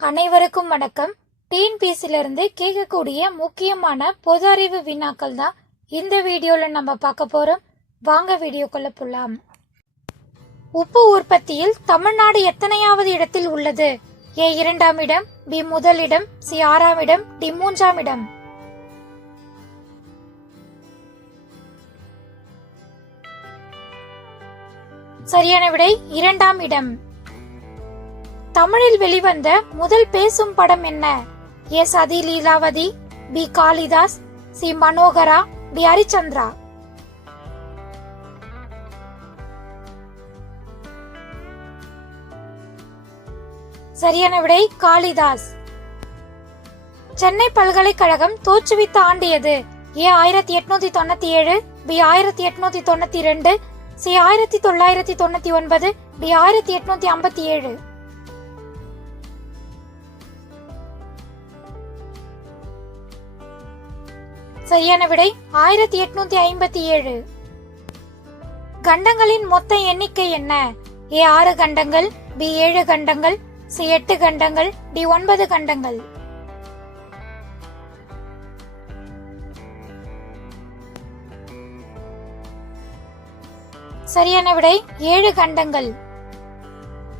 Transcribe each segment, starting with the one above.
அனைவருக்கும் வணக்கம். டிஎன்பிசிலிருந்து கேட்கக்கூடிய முக்கியமான பொது அறிவு வினாக்கள் தான் இந்த வீடியோவில் நம்ம பார்க்க போகிறோம் வாங்க வீடியோக்குள்ள போலாம். உப்பு உற்பத்தியில் தமிழ்நாடு எத்தனையாவது இடத்தில் உள்ளது? ஏ இரண்டாம் இடம் பி முதலிடம் சி ஆறாம் இடம் டி மூன்றாம் இடம்? சரியான விடை இரண்டாம் இடம். தமிழில் வெளிவந்த முதல் பேசும் படம் என்ன? A. Sathi Leelavathi B. Kalidas C. Manohara D. Harichandra சரியான விடை காளிதாஸ். சென்னை பல்கலைக்கழகம் தோற்றுவித்த ஆண்டு எது? ஏ. ஆயிரத்தி எட்நூத்தி தொண்ணூத்தி ஏழு பி. ஆயிரத்தி எட்நூத்தி தொண்ணூத்தி ரெண்டு சி. ஆயிரத்தி தொள்ளாயிரத்தி தொண்ணூத்தி ஒன்பது டி. ஆயிரத்தி எட்நூத்தி ஐம்பத்தி ஏழு. சரியான விடை ஆயிரத்தி எட்நூத்தி ஐம்பத்தி ஏழு. கண்டங்களின் மொத்த எண்ணிக்கை என்ன? ஏ ஆறு கண்டங்கள் பி ஏழு கண்டங்கள் சி எட்டு கண்டங்கள் டி ஒன்பது கண்டங்கள். சரியான விடை ஏழு கண்டங்கள்.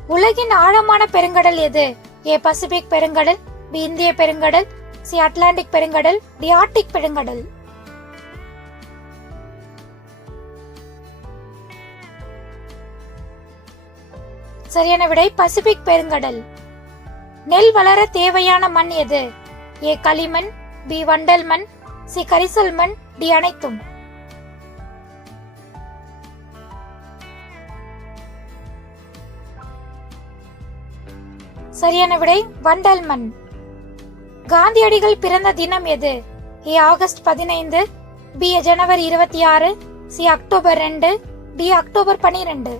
உலகின் ஆழமான பெருங்கடல் எது? ஏ பசிபிக் பெருங்கடல் பி இந்திய பெருங்கடல் சி அட்லாண்டிக் பெருங்கடல் டி ஆர்டிக் பெருங்கடல். சரியான விடை பசிபிக் பெருங்கடல். நெல் வளர தேவையான மண் எது? ஏ களிமண் பி வண்டல் மண் சி கரிசல் மண் டி அனைத்தும் சரியான விடை வண்டல் மண் காந்தியடிகள் பிறந்த தினம் எது? ஏ ஆகஸ்ட் பதினைந்து பி ஜனவரி இருபத்தி ஆறு சி அக்டோபர் ரெண்டு டி அக்டோபர் பனிரெண்டு.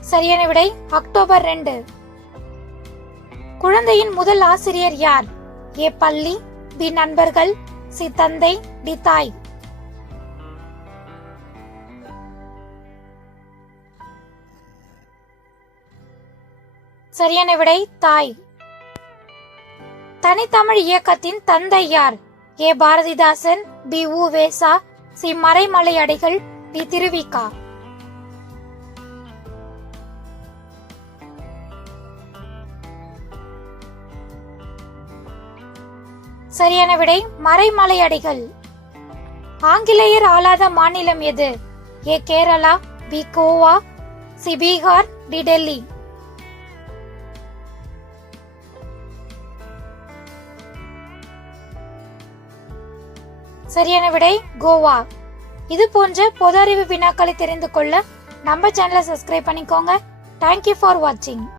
சரியான விடை அக்டோபர் ரெண்டு. குழந்தையின் முதல் ஆசிரியர் யார்? ஏ பள்ளி பி நண்பர்கள் சி தந்தை டி தாய். சரியான விடை தாய். தனித்தமிழ் இயக்கத்தின் தந்தை யார்? ஏ. பாரதிதாசன் பி. உ. வேசா சி. மறைமலை அடிகள் பி. திருவிகா சரியான விடை மறைமலை அடிகள் ஆங்கிலேயர் ஆளாத மாநிலம் எது? A. Kerala B. Goa C. Bihar D. Delhi. சரியான விடை கோவா. இது போன்ற பொது அறிவு வினாக்களை தெரிந்து கொள்ள நம்ம சேனலை சப்ஸ்கிரைப் பண்ணிக்கோங்க. தேங்க்யூ ஃபார் வாட்சிங்